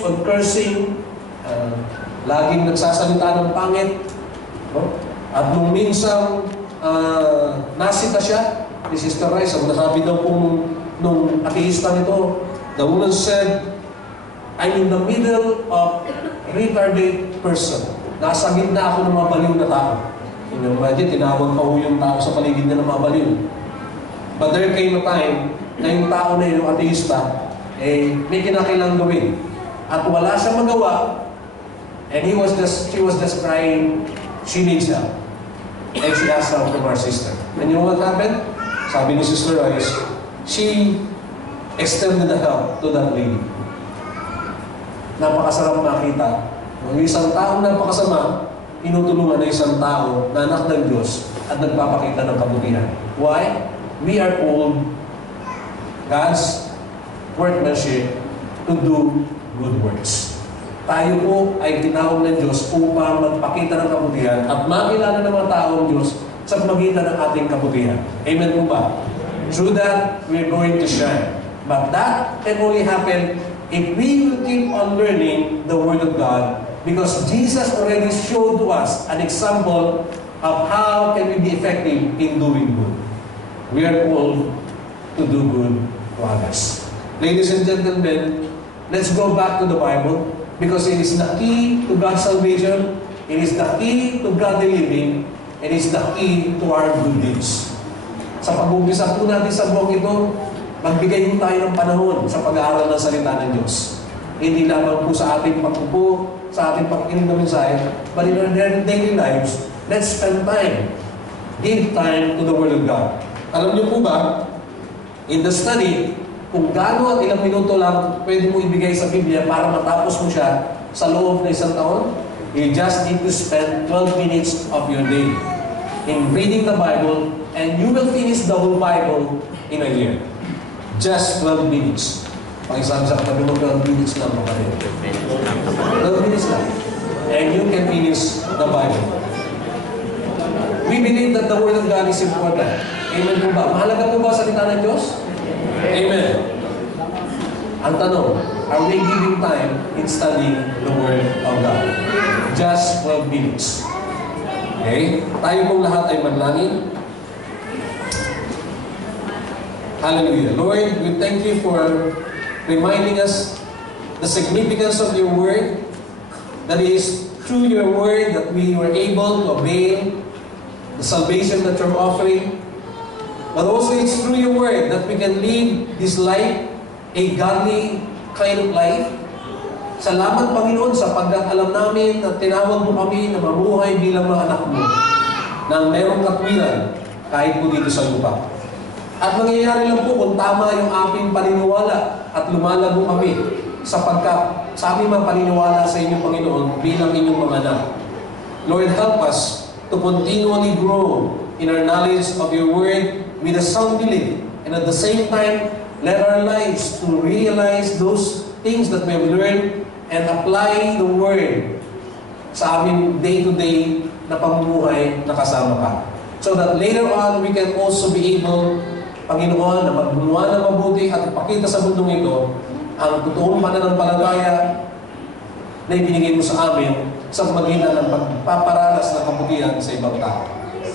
language on cursing, laging nagsasalita ng pangit. No? At nung minsang nasita siya, ni Sister Rice, ang nasabi daw po nung ateista nito, the woman said, I'm in the middle of retarded person. Nasa gitna ako ng mga baliw na tao. Imagine, tinawag pa yung tao sa paligid niya ng mga baliw. But there came a time na yung tao na yung ateista, may kinakailang gawin. At wala siyang magawa, and she was just crying, she needs help. And she asked help from our sister. And you know what happened? Sabi ni Sister Rice, she extended the help to that lady. Napakasarap makita. Ang isang taong napakasama, inutulungan na isang tao na anak ng Diyos at nagpapakita ng kabutihan. Why? We are called God's workmanship to do good works. Tayo po ay tinawag ng Diyos upang magpakita ng kabutihan at makilala ng mga taong Diyos sa magitan ng ating kabutihan. Amen po ba? Through that, we're going to shine. But that can only happen if we will keep on learning the Word of God, because Jesus already showed to us an example of how can we be effective in doing good. We are called to do good to others. Ladies and gentlemen, let's go back to the Bible, because it is the key to God's salvation, it is the key to godly living, it is the key to our good deeds. Sa pag-umpisa po natin sa buong ito, magbigay po tayo ng panahon sa pag-aaral ng salita ng Diyos. Hindi lamang po sa ating pagpupo, sa ating pagkinig ng mensahe, but in our daily lives, let's spend time. Give time to the Word of God. Alam niyo po ba, in the study, kung gaano at ilang minuto lang pwede mo ibigay sa Biblia para matapos mo siya sa loob ng isang taon, you just need to spend 12 minutes of your day in reading the Bible, and you will finish the whole Bible in a year. Just 12 minutes. Pakisabi sa katabi mo, 12 minutes lang mga rin. 12 minutes lang. And you can finish the Bible. We believe that the Word of God is important. Amen po ba? Mahalaga po ba sa salita ng Diyos? Amen. Ang tanong, are we giving time in studying the Word of God? Just 12 minutes. Okay? Tayo pong lahat ay manalangin. Hallelujah. Lord, we thank you for reminding us the significance of your Word. That is through your Word that we were able to obey the salvation that you're offering. But also it's through your Word that we can live this life, a godly kind of life. Salamat, Panginoon, sa pagkakalam namin at tinawag mo kami na mamuhay bilang mga anak mo na mayroong katwiran kahit po dito sa lupa. At mangyayari lang po kung tama yung aming paniniwala at lumalago kami sapagkat sa aming mga paniniwala sa inyong Panginoon bilang inyong mga anak. Lord, help us to continually grow in our knowledge of your Word with a sound belief, and at the same time, let our lives to realize those things that we have learned and apply the Word sa aming day-to-day na pamumuhay na kasama ka. So that later on, we can also be able, Panginoon, na magbunuan ng mabuti at ipakita sa mundong ito ang totoong pananampalataya na ibinigay mo sa amin sa magitan ng pagpaparanas ng kabutihan sa ibang tao.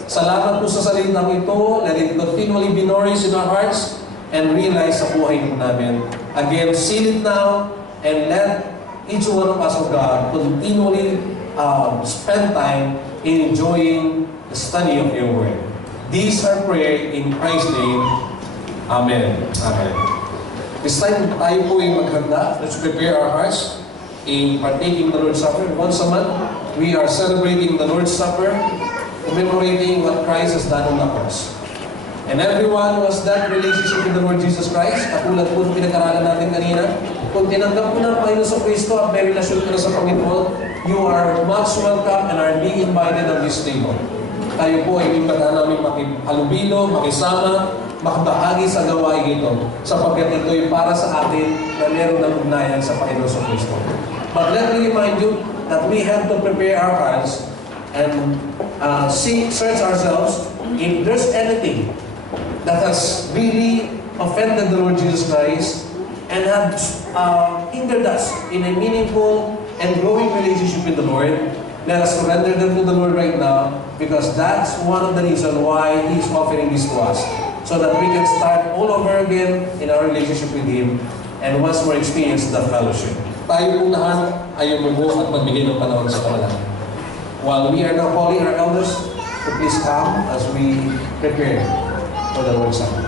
Salamat po sa salitang ito. Let it continually be nourished in our hearts and realize sa buhay po namin. Again, seal it now and let each one of us, of God, continually spend time in enjoying the study of your Word. These are prayer in Christ's name. Amen. Amen. This time, tayo po ay maghanda. Let's prepare our hearts in partaking the Lord's Supper. Once a month, we are celebrating the Lord's Supper, commemorating what Christ has done on the cross. And everyone who has that relationship with the Lord Jesus Christ, katulad po pinag-aralan natin kanina, kung tinanggap mo na ang Panginoon sa Kristo at may relasyon ka na sa Panginoon, you are much welcome and are being invited on this table. Tayo po ay imbitahan namin makihalubilo, makisama, makabahagi sa gawain ito, sapagkat ito ay para sa atin na meron ng ugnayan sa Panginoon sa Kristo. But let me remind you that we have to prepare our hearts and search ourselves if there's anything that has really offended the Lord Jesus Christ and had hindered us in a meaningful and growing relationship with the Lord, let us surrender them to the Lord right now, because that's one of the reasons why He's offering this to us. So that we can start all over again in our relationship with Him and once more experience the fellowship. Tayo pong lahat ay umubo at magbigay ng panahon sa panalangin. While we are now calling our elders to please come as we prepare for the Lord's Supper.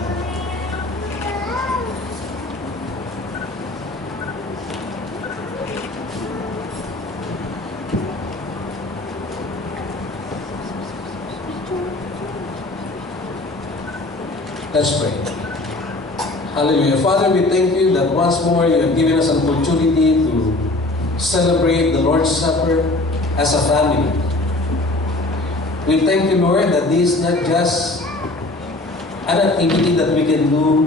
Let's pray. Hallelujah. Father, we thank you that once more you have given us an opportunity to celebrate the Lord's Supper as a family. We thank you, Lord, that this is not just an activity that we can do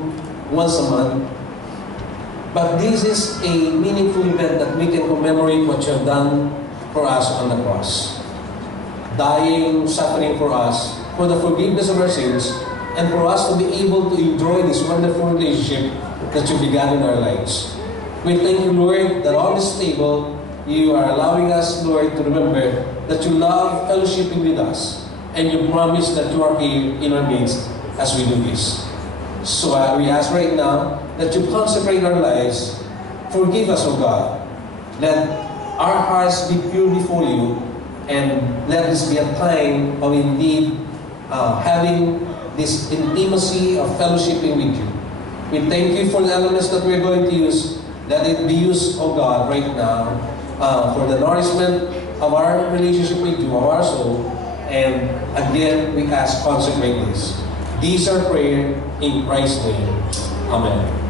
once a month, but this is a meaningful event that we can commemorate what you have done for us on the cross. Dying, suffering for us, for the forgiveness of our sins, and for us to be able to enjoy this wonderful relationship that you began in our lives. We thank you, Lord, that on this table, you are allowing us, Lord, to remember that you love fellowshipping with us, and you promise that you are here in our midst as we do this. So we ask right now that you consecrate our lives. Forgive us, O God. Let our hearts be pure before you, and let this be a time of indeed having this intimacy of fellowshipping with you. We thank you for the elements that we're going to use. Let it be used, O God, right now for the nourishment of our relationship with you, of our soul. And again, we ask, consecrate this. These are prayer in Christ's name. Amen.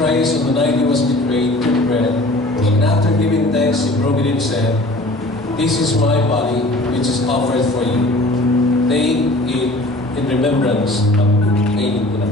Christ, on the night he was betrayed, took bread, and after giving thanks, he broke it and said, "This is my body, which is offered for you. Take it in remembrance of me." Kainin ko na.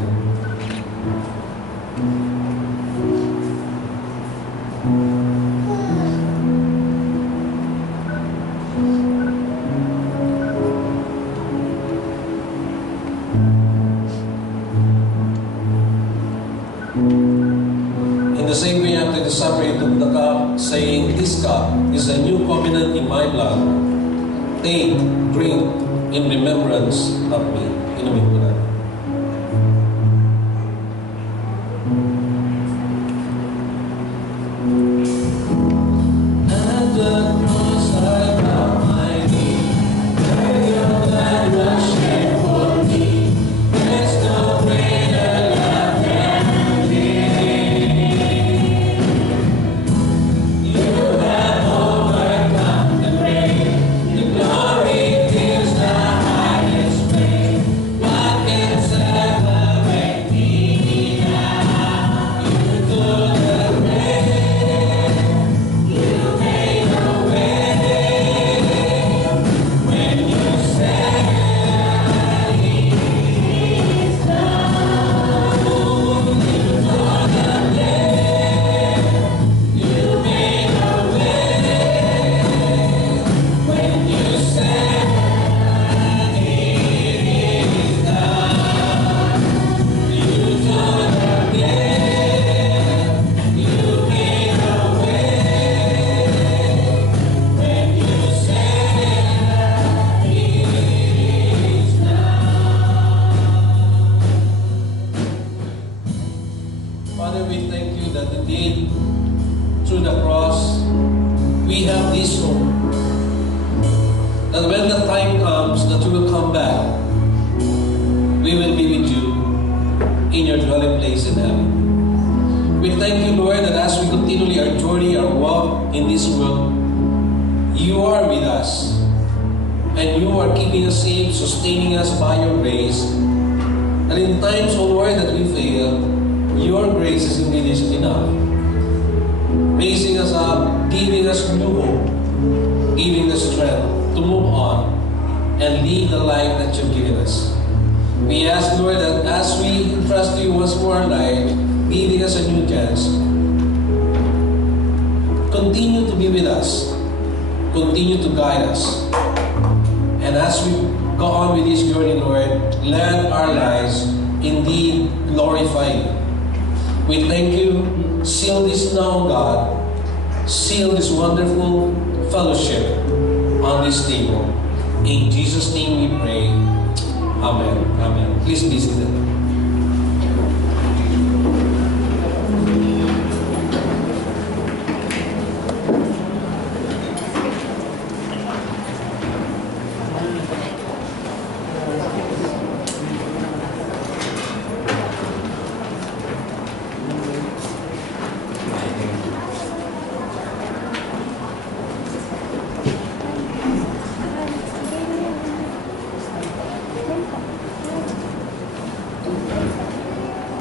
In the same way, after the supper, he took the cup, saying, "This cup is a new covenant in my blood. Take, drink in remembrance of me." Inumin ko na. At the cross I bow my knee, where your blood was shed for me. There's no greater love than this. You have overcome the grave. The glory is the highest praise. What can separate me now? You took the grave. You made a way. When you said it is done, you tore the veil. You made a way. When you said it is done, you tore the veil. You made a way. When you said it is done. Father, we thank you that indeed through the cross we have this hope that when the time comes that you will come back, we will be with you in your dwelling place in heaven. We thank you, Lord, that as we continually our journey, our walk in this world, you are with us and you are keeping us safe, sustaining us by your grace. And in times, O Lord, that we fail, your grace is indeed enough, raising us up, giving us new hope, giving us strength to move on and live the life that you've given us. We ask, Lord, that as we entrust you once more our life, giving us a new chance, continue to be with us, continue to guide us. And as we go on with this journey, Lord, let our lives indeed glorify you. We thank you. Seal this now, God. Seal this wonderful fellowship on this table. In Jesus' name we pray. Amen. Amen. Please be seated.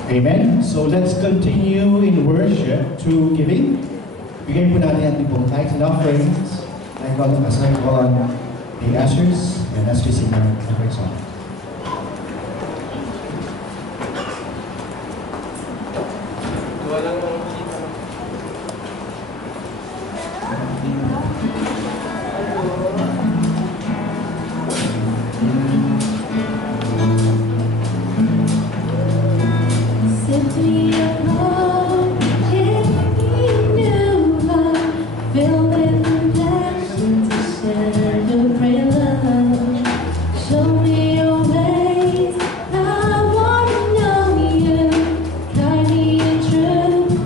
Amen. So let's continue in worship through giving. Bigay po natin ating pong tithes and offerings. I call on the ushers and as we sing our favorite song. Show me your ways, I wanna know you. Guide me in truth.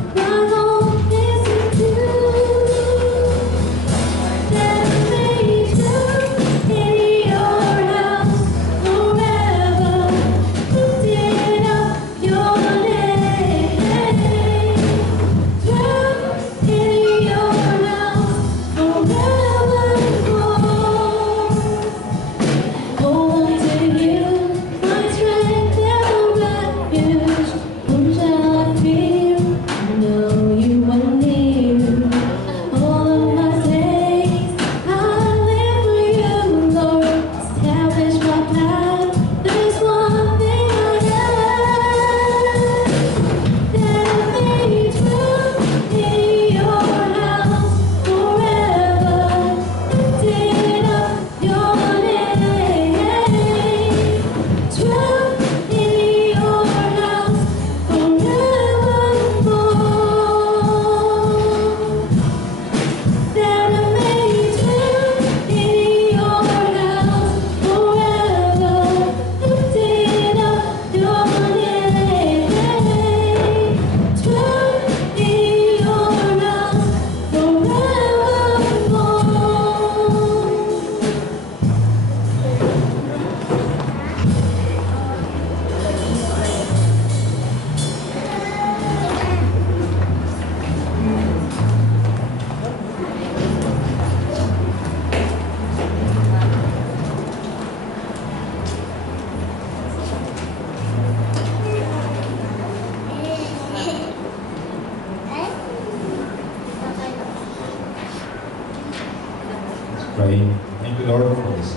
pray. Thank you, Lord, for this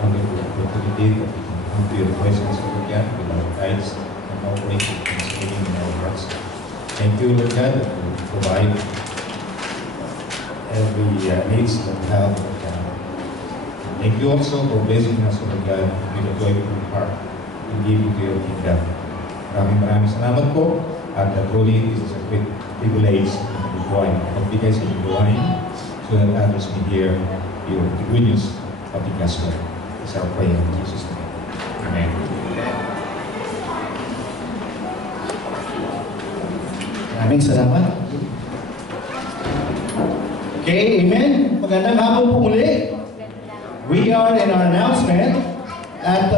wonderful opportunity that we can come to your presence again with our tithes and offerings and thanksgiving in our hearts. Thank you, Lord God, that you provide every needs that we have. Thank you also for blessing us, Lord God, with a joyful heart to give to your kingdom. Maraming salamat po at truly this is a great privilege to join, magbigay sa inyong gawain so that others may hear the good news of the gospel. It's our prayer in Jesus' name. Amen. Maraming salamat. Okay, amen. Magandang hapon po muli. We are in our announcement at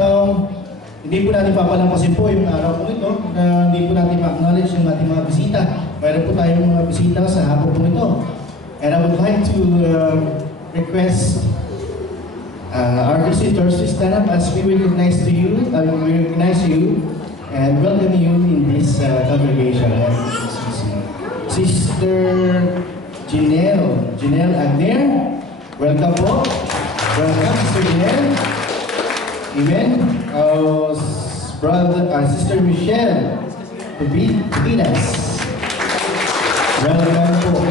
hindi po natin papalampasin po yung araw po ito na hindi po natin ma-acknowledge yung ating mga bisita. Mayroon po tayong mga bisita sa hapon po ito. And I would like to request our visitors to stand up as we recognize you and welcome you in this congregation. Sister Janelle Agner, welcome po. Welcome, Sister Janelle. Amen. Sister Michelle Pinas, welcome po.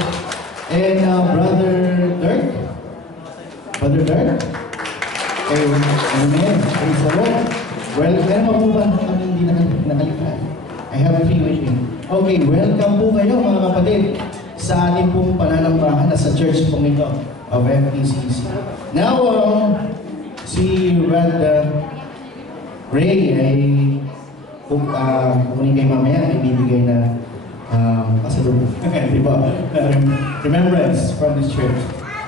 And Brother Dirk. Amen. Praise the Lord. Well, meron pa po ba kami hindi nakalimutan? I have 3 with me. Okay, welcome po kayo mga kapatid sa ating pong pananambahan sa church pong ito of FPCC. Now, si Brad Ray ay kukunin kay mamaya, ay bibigay na pasalubong. Diba? Remembrance from this church.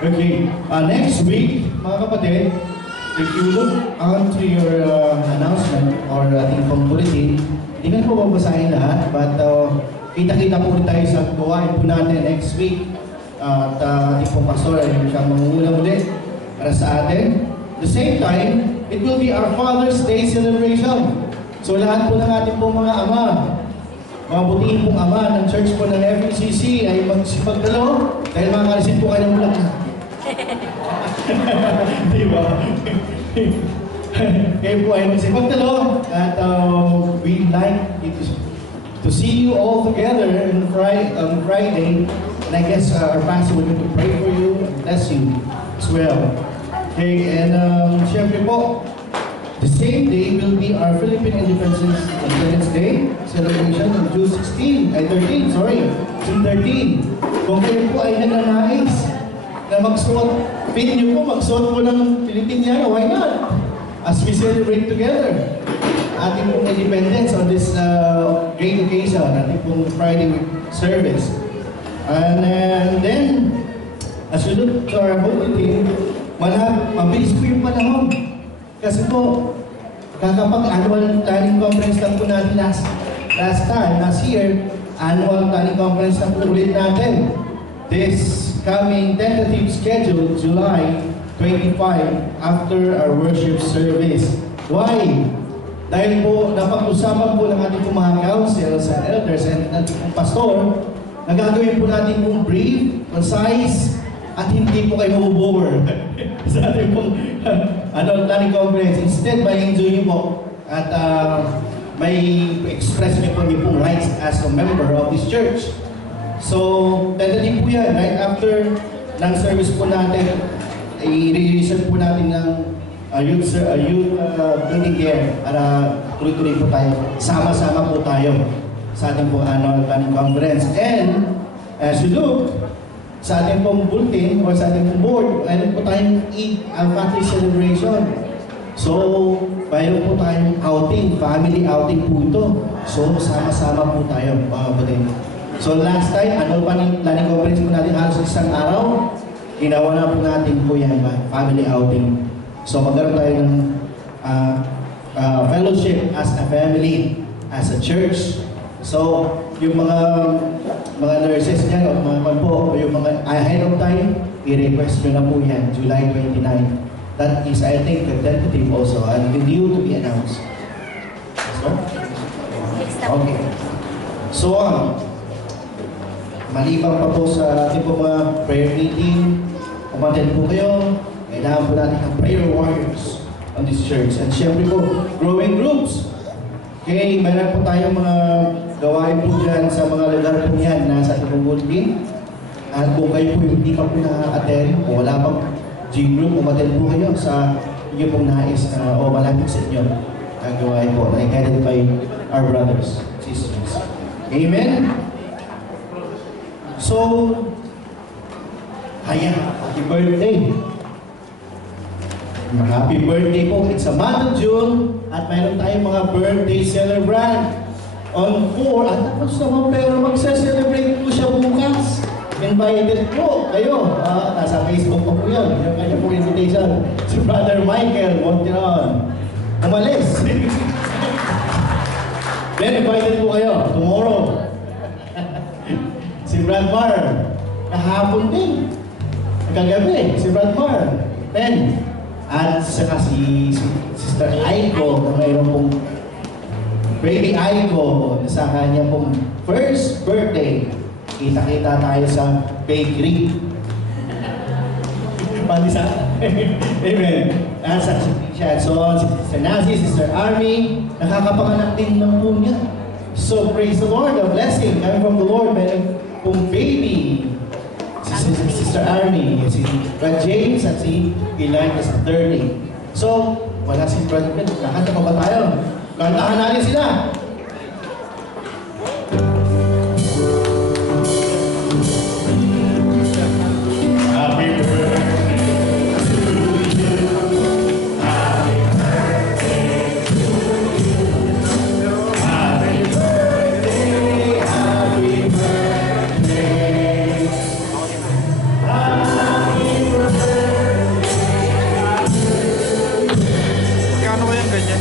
Okay, next week, mga kapatid, if you look onto your announcement or ating pong bulletin, hindi ko po babasahin lahat, but kita-kita po tayo sa gawain po natin next week. At ating pong pastor ay siyang mangunguna ulit para sa atin. At the same time, it will be our Father's Day celebration. So lahat po ng ating pong mga ama, mga butihin pong ama ng church po ng FECC ay magsipagdalo dahil makakalisin po kayo ng mulak na. Diba? Kayo po ay magsipagdalo at we'd like to see you all together on Friday. And I guess our pastor will to pray for you and bless you as well. Okay, and syempre po, the same day will be our Philippine Independence Day celebration on June 13. Kung kayo po ay nananais na magsuot, pin nyo po, magsuot po ng Filipiniano, why not? As we celebrate together ating pong independence on this great occasion, ating pong Friday service. And then, as we look to our bulletin, mabilis po yung panahon. Kasi po, kakapag-annual planning conference lang po natin last year, annual planning conference lang po ulit natin. This coming tentative schedule, July 25, after our worship service. Why? Dahil po, napag-usapan po ng ating mga councils and elders and ating pastor, nagagawin po natin pong brief, concise, at hindi po kayo mabubore sa ating pong planning conference. Instead, may enjoy po at may express niyo po niyo pong rights as a member of this church. So, tentative po yan. Right after ng service po natin, i-research po natin ng youth meeting there para tuloy-tuloy po tayo. Sama-sama po tayo sa ating pong annual planning conference. And as you look sa ating pong bulletin or sa ating pong board, mayroon po tayong Eid al-Fitr celebration. So, mayroon po tayong outing, family outing po ito. So, sama-sama po tayo mga kapatid. So, last time, annual planning conference po natin halos isang araw, ginawa na po natin po yan, family outing. So, magkaroon tayo ng fellowship as a family, as a church. So, yung mga nurses niyan o mga po, yung mga ahead of time, i-request nyo na po yan, July 29. That is, I think, the tentative also, and due to be announced. So, okay. So, maliban pa po sa ating po mga prayer meeting, umattend po kayo, Kailangan po natin ng prayer warriors on this church. And syempre po, growing groups. Okay, mayroon po tayong mga gawain po dyan sa mga lugar po yan na sa Tumulbin. At kung kayo po hindi pa po na-attend o wala pang G-group, umattend po kayo sa inyo pong nais o malapit sa inyo ang gawain po na guided by our brothers, sisters. Amen? So, ayan, happy birthday! Happy birthday po. It's a month of June at mayroon tayong mga birthday celebrant on 4. At tapos naman pero magse-celebrate po siya bukas. Invited po kayo. Nasa Facebook po yun. Yung kanya po invitation. Si Brother Michael Montiron. Umalis. Then invited po kayo tomorrow. Si Brad Mar. Kahapon din. Kagabi. Si Brad Mar. Then, at saka si Sister Aiko na mayroon pong baby Aiko sa kanya pong first birthday. Kita-kita tayo sa bakery. Pati sa Amen. At sa siya. So, Sister Nazi, Sister Army, nakakapanganak din ng po niya. So, praise the Lord. A blessing coming from the Lord. Meron pong baby. Si Sister Army, si Brad James at si Elijah sa 30. So, wala si Brad James. Kakanta pa ba tayo? Kantahan natin sila. Happy birthday to you. Happy birthday to you. Happy birthday, happy birthday. Magkano ba yung ganyan?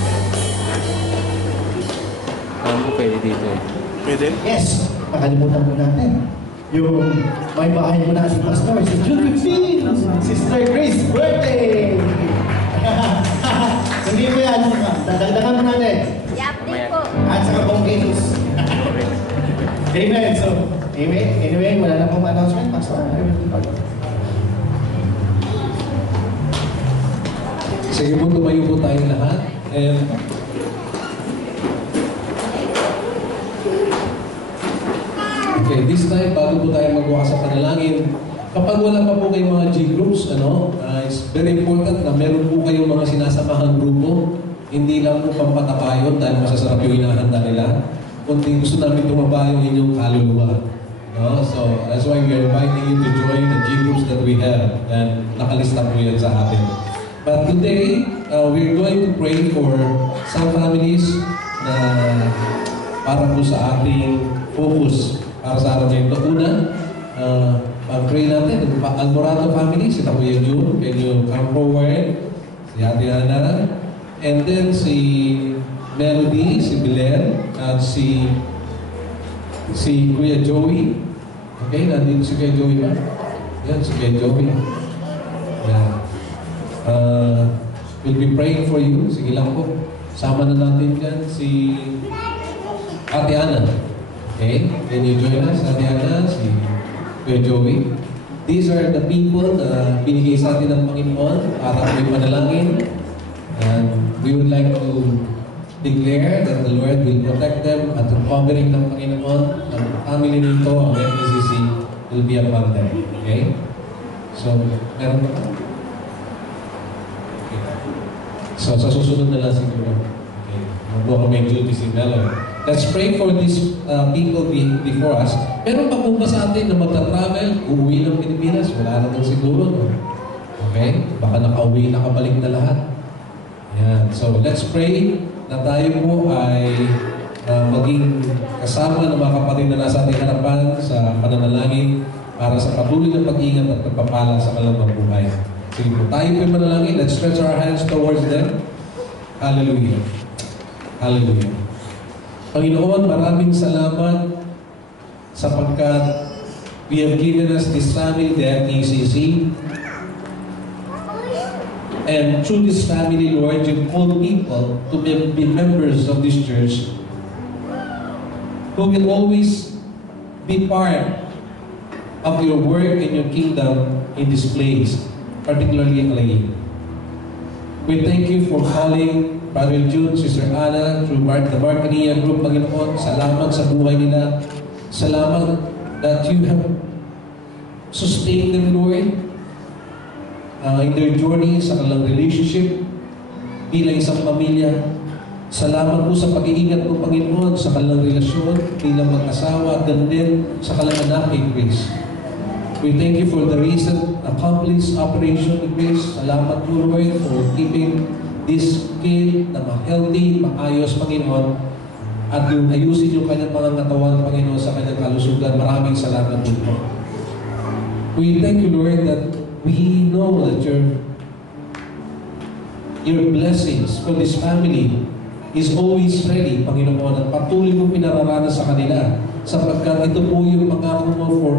Alam ko pwede dito eh. Pwede? Yes, nakalimutan mo natin. Yung may bahay mo na si Pastor, si June 15, Sister Grace, birthday! Hindi mo yan, dadagdagan mo natin. I-update po. At saka pong Jesus. Amen. So, amen. Anyway, wala na pong announcement, Pastor. Sige po, tumayo po tayong lahat. And okay, this time, bago po tayo magbukas sa panalangin, kapag wala pa po kayong mga G-groups, it's very important na meron po kayong mga sinasamahang grupo. Hindi lang po pampatapayon dahil masasarap yung hinahanda nila, kundi gusto namin tumaba yung inyong kaluluwa. No? So, that's why we are inviting you to join the G-groups that we have. And nakalista po yan sa atin. But today, we're going to pray for some families na para po sa ating focus para sa araw na ito. Una, pag-pray natin, Almorato family, si Kuya June, can you come forward? Si Ate Ana, and then si Melody, si Belen, at si Kuya Joey. Okay, nandito si Kuya Joey ba? Yan, si Kuya Joey. Yan. We'll be praying for you. Sige lang po. Sama na natin dyan si Ate Ana. Okay? Can you join us, Ate Ana, si Kuya Joey? These are the people na binigay sa atin ng Panginoon para may panalangin. And we would like to declare that the Lord will protect them at the covering ng Panginoon. Ang family nito, ang FECC, will be upon them. Okay? So, meron ba? Okay. So, sa susunod na lang siguro. Okay. Magbuha may duty si Melo. Let's pray for these people before us. Meron pa po ba sa atin na magta-travel, uuwi ng Pilipinas? Wala naman siguro. No? Okay? Baka nakauwi, nakabalik na lahat. Yan. So, let's pray na tayo po ay maging kasama ng mga kapatid na nasa ating harapan sa pananalangin para sa patuloy na pag-ingat at pagpapala sa kanilang buhay. Sige po, tayo po yung manalangin. Let's stretch our hands towards them. Hallelujah. Hallelujah. Panginoon, maraming salamat sapagkat we have given us this family, the FECC. And through this family, Lord, you've called people to be members of this church who will always be part of your work and your kingdom in this place. particularly Alain. We thank you for calling Brother June, Sister Anna, through the Marcania Group, Panginoon. Salamat sa buhay nila. Salamat that you have sustained them, Lord, in their journey sa kanilang relationship bilang isang pamilya. Salamat po sa pag-iingat mo, Panginoon, sa kanilang relasyon bilang mag-asawa at ganun din sa kanilang anak kay Grace. We thank you for the recent accomplished operation with Grace. Salamat po, Lord, for keeping this kid na healthy, maayos, Panginoon, at yung ayusin yung kanyang mga katawan, Panginoon, sa kanyang kalusugan. Maraming salamat po. We thank you, Lord, that we know that your blessings for this family is always ready, Panginoon, at patuloy mong pinararanas sa kanila, sapagkat ito po yung pangako mo for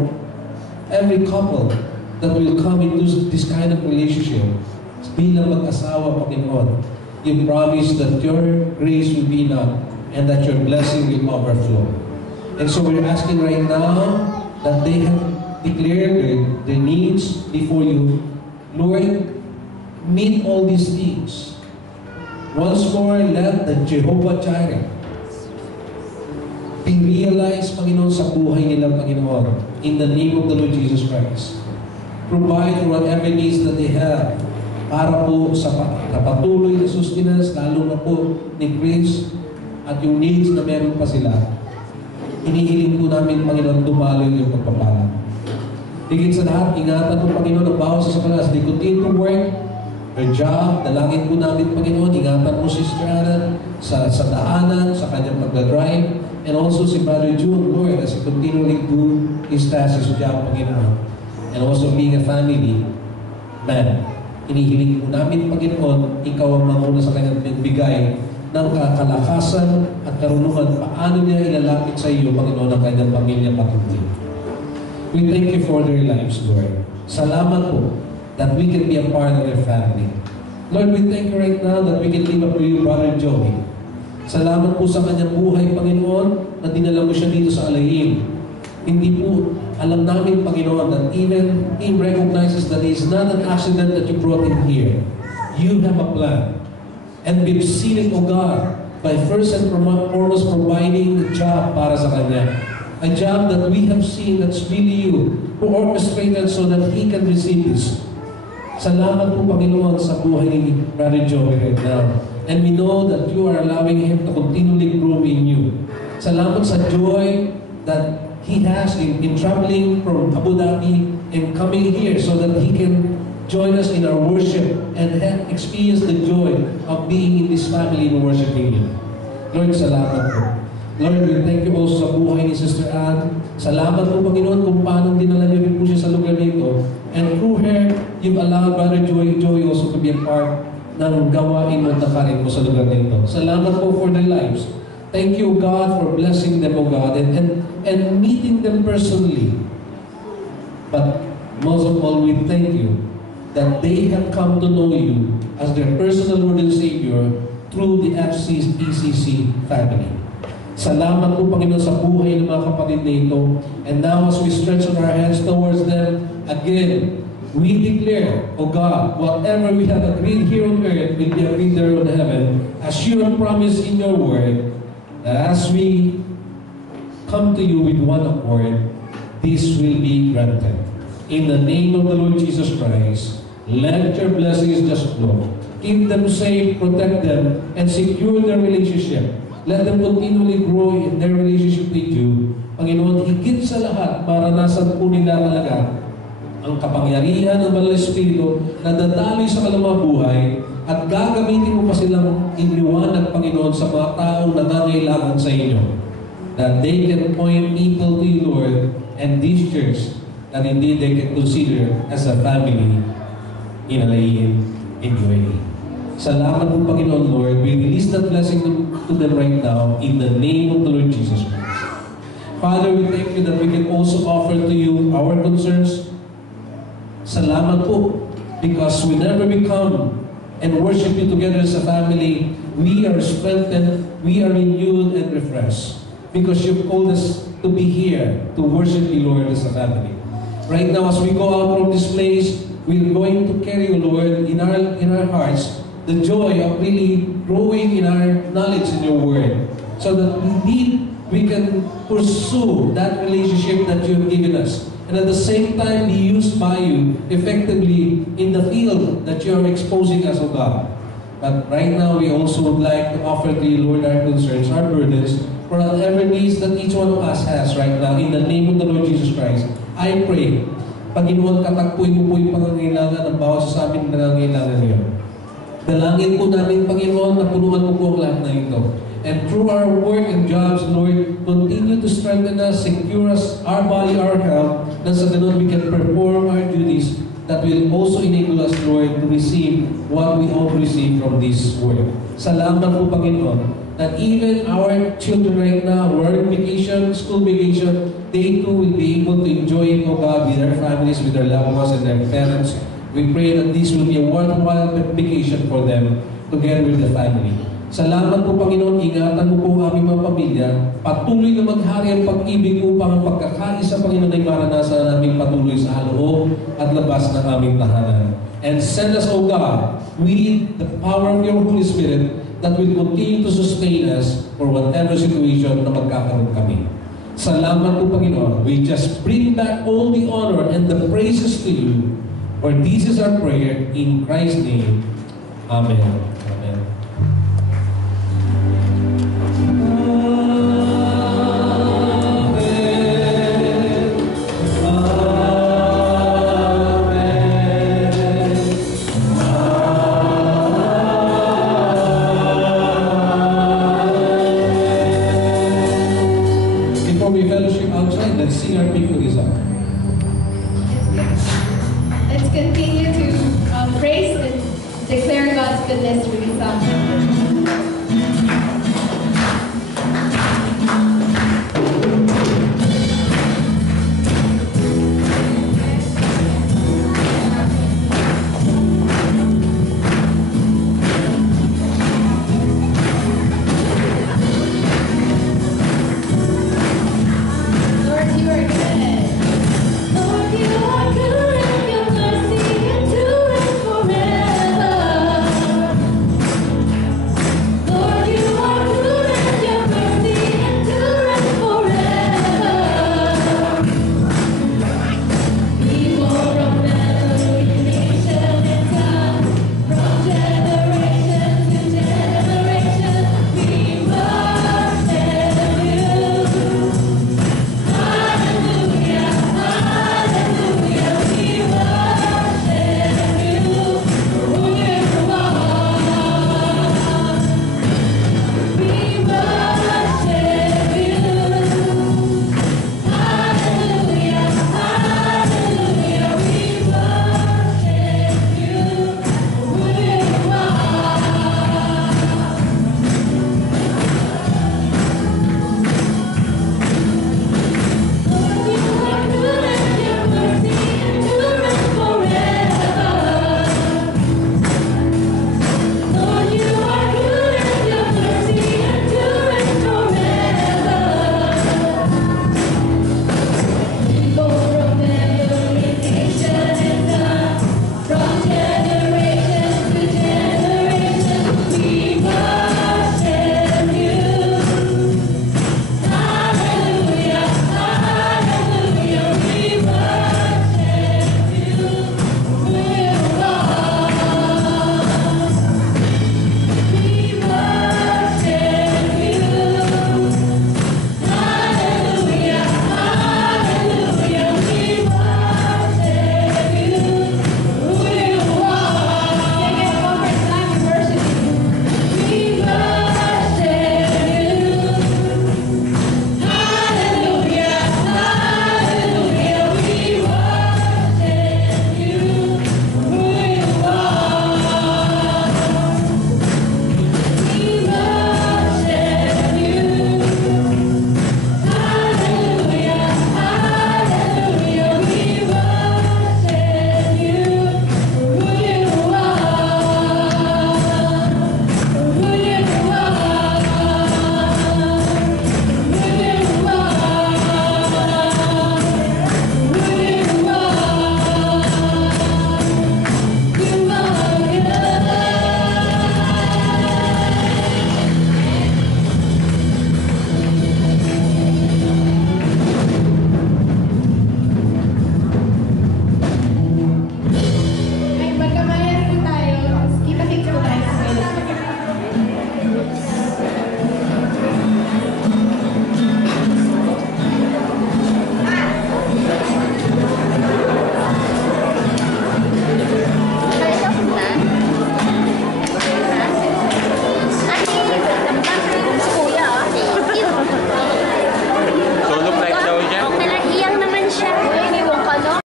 every couple that will come into this kind of relationship bilang mag-asawa, Panginoon. You promise that your grace will be enough and that your blessing will overflow. And so we're asking right now that they have declared their needs before you. Lord, meet all these things. Once more, let the Jehovah Jireh be realized, Panginoon, sa buhay nila, Panginoon, in the name of the Lord Jesus Christ. Provide for whatever needs that they have para po sa patuloy na sustenance, lalo na po ni Grace at yung needs na meron pa sila. Hinihiling po namin, Panginoon, dumaloy yung pagpapala. Higit sa lahat, ingatan po, Panginoon, ang bawat sa kalas. They continue to work their job. Dalangin po namin, Panginoon, ingatan po si Sister Anna sa daanan, sa kanyang pagdadrive. And also si Brother June, Lord, as he continually do his task, his job, Panginoon. And also being a family man. Hinihiling po namin, Panginoon, ikaw ang manguna sa kanyang bigay ng kalakasan at karunungan. Paano niya ilalapit sa iyo, Panginoon, ang kanyang pamilya patuloy. We thank you for their lives, Lord. Salamat po that we can be a part of their family. Lord, we thank you right now that we can live up to you, Brother Joey. Salamat po sa kanyang buhay, Panginoon, na dinala mo siya dito sa Alain. Hindi po alam namin, Panginoon, that even he recognizes that it's not an accident that you brought him here. You have a plan. And we've seen it, O God, by first and foremost providing a job para sa kanya. A job that we have seen that's really you who orchestrated so that he can receive this. Salamat po, Panginoon, sa buhay ni Brother Joey right now. And we know that you are allowing him to continually grow in you. Salamat sa joy that he has in traveling from Abu Dhabi and coming here so that he can join us in our worship and experience the joy of being in this family and worshiping you. Lord, salamat po. Lord, we thank you also sa buhay ni Sister Anne. Salamat po, Panginoon, kung paano dinala niyo rin po siya sa lugar nito. And through her, you've allowed Brother Joey also to be a part ng gawain mo at nakarin mo sa lugar nito. Salamat po for their lives. Thank you, God, for blessing them, O God, and meeting them personally. But most of all, we thank you that they have come to know you as their personal Lord and Savior through the FCECC family. Salamat po, Panginoon, sa buhay ng mga kapatid na ito. And now, as we stretch our hands towards them, again, we declare, O God, whatever we have agreed here on earth will be agreed there on heaven, as you have promised in your word, that as we come to you with one accord, this will be granted. In the name of the Lord Jesus Christ, let your blessings just flow. Keep them safe, protect them, and secure their relationship. Let them continually grow in their relationship with you. Panginoon, higit sa lahat, maranasan po nila talaga ang kapangyarihan ng Banal na Espiritu na dadaloy sa kanilang mga buhay at gagamitin mo pa silang iniwanag, Panginoon, sa mga taong nangangailangan sa inyo. That they can point people to you, Lord, and this church that indeed they can consider as a family in Alain, in UAE. Salamat po, Panginoon, Lord. We release that blessing to them right now in the name of the Lord Jesus Christ. Father, we thank you that we can also offer to you our concerns. Salamat po, because whenever we come and worship you together as a family, we are strengthened, we are renewed and refreshed. Because you've called us to be here to worship you, Lord, as a family. Right now, as we go out from this place, we're going to carry, O Lord, in our hearts, the joy of really growing in our knowledge in your word, so that indeed we can pursue that relationship that you have given us, and at the same time be used by you effectively in the field that you are exposing us, O God. But right now, we also would like to offer to you, Lord, our concerns, our burdens, for whatever needs that each one of us has right now. In the name of the Lord Jesus Christ, I pray, Panginoon, katakpuin mo po yung pangangailangan ng bawat sa amin na nangangailangan ngayon. Dalangin po namin, Panginoon, na punuan mo po ang lahat na ito. And through our work and jobs, Lord, continue to strengthen us, secure us, our body, our health, na sa ganun we can perform our duties that will also enable us, Lord, to receive what we all receive from this work. Salamat po, Panginoon, that even our children right now who are on vacation, school vacation, they too will be able to enjoy it, O God, with their families, with their loved ones and their parents. We pray that this will be a worthwhile vacation for them together with the family. Salamat po, Panginoon, ingatan mo po ang aming mga pamilya. Patuloy na maghari ang pag-ibig upang ang pagkakaisa, Panginoon, ay maranasan namin patuloy sa loob at labas ng aming tahanan. And send us, O God, with the power of your Holy Spirit that will continue to sustain us for whatever situation na magkakaroon kami. Salamat po, Panginoon. We just bring back all the honor and the praises to you. For this is our prayer in Christ's name. Amen. Amen. Let's sing our victory song. Let's continue to praise and declare God's goodness through this song.